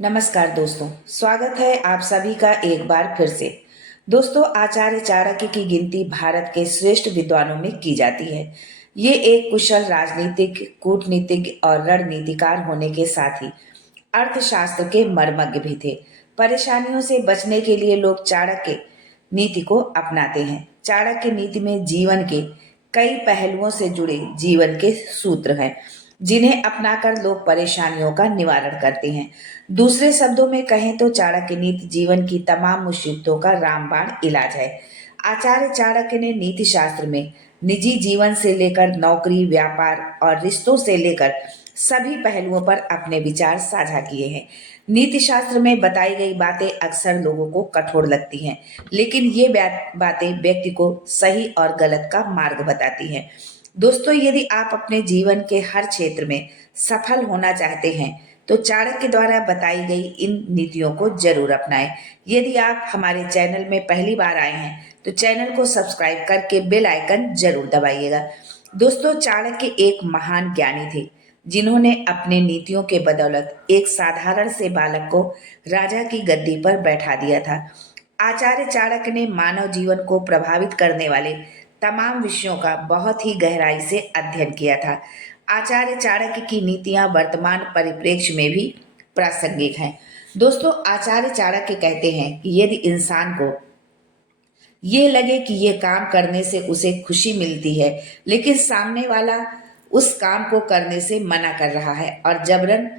नमस्कार दोस्तों, स्वागत है आप सभी का एक बार फिर से। दोस्तों, आचार्य चाणक्य की गिनती भारत के श्रेष्ठ विद्वानों में की जाती है। ये एक कुशल राजनीतिक, कूटनीतिज्ञ और रणनीतिकार होने के साथ ही अर्थशास्त्र के मर्मज्ञ भी थे। परेशानियों से बचने के लिए लोग चाणक्य नीति को अपनाते हैं। चाणक्य नीति में जीवन के कई पहलुओं से जुड़े जीवन के सूत्र हैं, जिन्हें अपनाकर लोग परेशानियों का निवारण करते हैं। दूसरे शब्दों में कहें तो चाणक्य नीति जीवन की तमाम मुसीबतों का रामबाण इलाज है। आचार्य चाणक्य ने नीति शास्त्र में निजी जीवन से लेकर नौकरी, व्यापार और रिश्तों से लेकर सभी पहलुओं पर अपने विचार साझा किए हैं। नीति शास्त्र में बताई गई बातें अक्सर लोगों को कठोर लगती हैं, लेकिन ये बातें व्यक्ति को सही और गलत का मार्ग बताती हैं। दोस्तों, यदि आप अपने जीवन के हर क्षेत्र में सफल होना चाहते हैं तो चाणक्य द्वारा बताई गई इन नीतियों को जरूर अपनाएं। यदि आप हमारे चैनल में पहली बार आए हैं तो चैनल को सब्सक्राइब करके बेल आइकन जरूर दबाइएगा। दोस्तों, चाणक्य एक महान ज्ञानी थे, जिन्होंने अपने नीतियों के बदौलत एक साधारण से बालक को राजा की गद्दी पर बैठा दिया था। आचार्य चाणक्य ने मानव जीवन को प्रभावित करने वाले तमाम विषयों का बहुत ही गहराई से अध्ययन किया था। आचार्य चाणक्य की नीतियां वर्तमान परिप्रेक्ष्य में भी प्रासंगिक हैं। दोस्तों, आचार्य चाणक्य कहते हैं कि यदि इंसान को ये लगे कि ये काम करने से उसे खुशी मिलती है, लेकिन सामने वाला उस काम को करने से मना कर रहा है और जबरन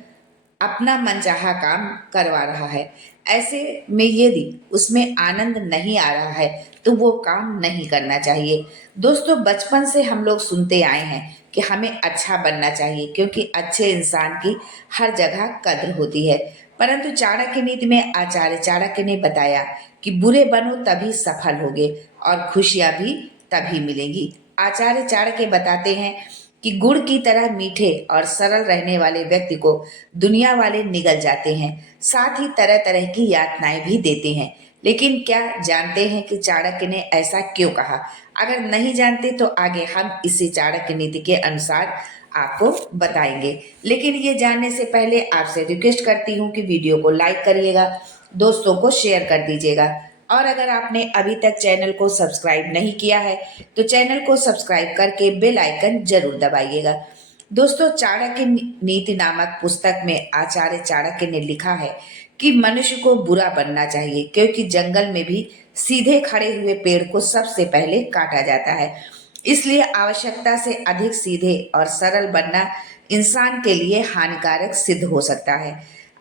अपना मनचाहा काम करवा रहा है, ऐसे में यदि उसमें आनंद नहीं आ रहा है तो वो काम नहीं करना चाहिए। दोस्तों, बचपन से हम लोग सुनते आए हैं कि हमें अच्छा बनना चाहिए, क्योंकि अच्छे इंसान की हर जगह कद्र होती है। परंतु चाणक्य नीति में आचार्य चाणक्य ने बताया कि बुरे बनो तभी सफल होगे और खुशियां भी तभी मिलेंगी। आचार्य चाणक्य बताते हैं कि गुड़ की तरह मीठे और सरल रहने वाले व्यक्ति को दुनिया वाले निगल जाते हैं, साथ ही तरह तरह की यातनाएं भी देते हैं। लेकिन क्या जानते हैं कि चाणक्य ने ऐसा क्यों कहा? अगर नहीं जानते तो आगे हम इसी चाणक्य नीति के अनुसार आपको बताएंगे। लेकिन ये जानने से पहले आपसे रिक्वेस्ट करती हूँ कि वीडियो को लाइक करिएगा, दोस्तों को शेयर कर दीजिएगा, और अगर आपने अभी तक चैनल को सब्सक्राइब नहीं किया है तो चैनल को सब्सक्राइब करके बेल आइकन जरूर दबाइएगा। दोस्तों, चाणक्य नीति नामक पुस्तक में आचार्य चाणक्य ने लिखा है कि मनुष्य को बुरा बनना चाहिए, क्योंकि जंगल में भी सीधे खड़े हुए पेड़ को सबसे पहले काटा जाता है। इसलिए आवश्यकता से अधिक सीधे और सरल बनना इंसान के लिए हानिकारक सिद्ध हो सकता है।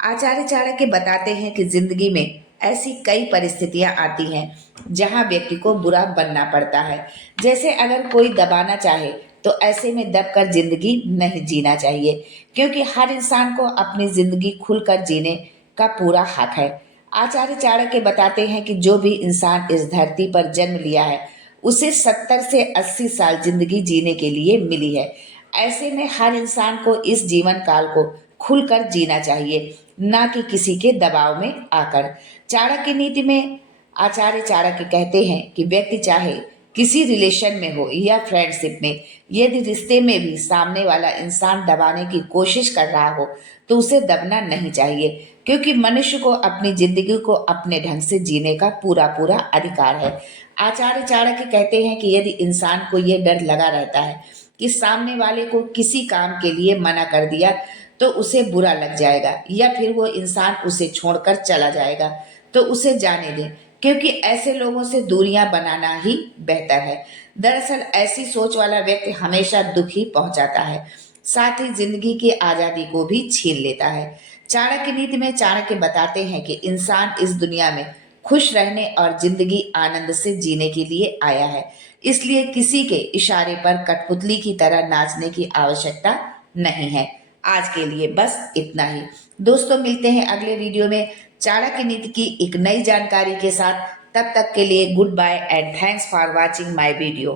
आचार्य चाणक्य बताते हैं कि जिंदगी में ऐसी कई परिस्थितियां आती हैं जहां व्यक्ति को बुरा बनना पड़ता है। जैसे अगर कोई दबाना चाहे तो ऐसे में दबकर जिंदगी नहीं जीना चाहिए, क्योंकि हर इंसान को अपनी जिंदगी खुलकर जीने का पूरा हक है। आचार्य चाणक्य बताते हैं कि जो भी इंसान इस धरती पर जन्म लिया है उसे 70 से 80 साल जिंदगी जीने के लिए मिली है। ऐसे में हर इंसान को इस जीवन काल को खुलकर जीना चाहिए, ना कि किसी के दबाव में आकर। चाणक्य नीति में आचार्य चाणक्य कहते हैं कि व्यक्ति चाहे किसी रिलेशन में हो या फ्रेंडशिप में, यदि रिश्ते में भी सामने वाला इंसान दबाने की कोशिश कर रहा हो तो उसे दबना नहीं चाहिए, क्योंकि मनुष्य को अपनी जिंदगी को अपने ढंग से जीने का पूरा पूरा अधिकार है। आचार्य चाणक्य कहते हैं कि यदि इंसान को यह डर लगा रहता है कि सामने वाले को किसी काम के लिए मना कर दिया तो उसे बुरा लग जाएगा या फिर वो इंसान उसे छोड़कर चला जाएगा, तो उसे जाने दें, क्योंकि ऐसे लोगों से दूरियां बनाना ही बेहतर है। दरअसल ऐसी सोच वाला व्यक्ति हमेशा दुख ही पहुंचाता है, साथ ही जिंदगी की आजादी को भी छीन लेता है। चाणक्य नीति में चाणक्य बताते हैं कि इंसान इस दुनिया में खुश रहने और जिंदगी आनंद से जीने के लिए आया है, इसलिए किसी के इशारे पर कठपुतली की तरह नाचने की आवश्यकता नहीं है। आज के लिए बस इतना ही। दोस्तों, मिलते हैं अगले वीडियो में चाणक्य नीति की एक नई जानकारी के साथ। तब तक के लिए goodbye and thanks for watching my video.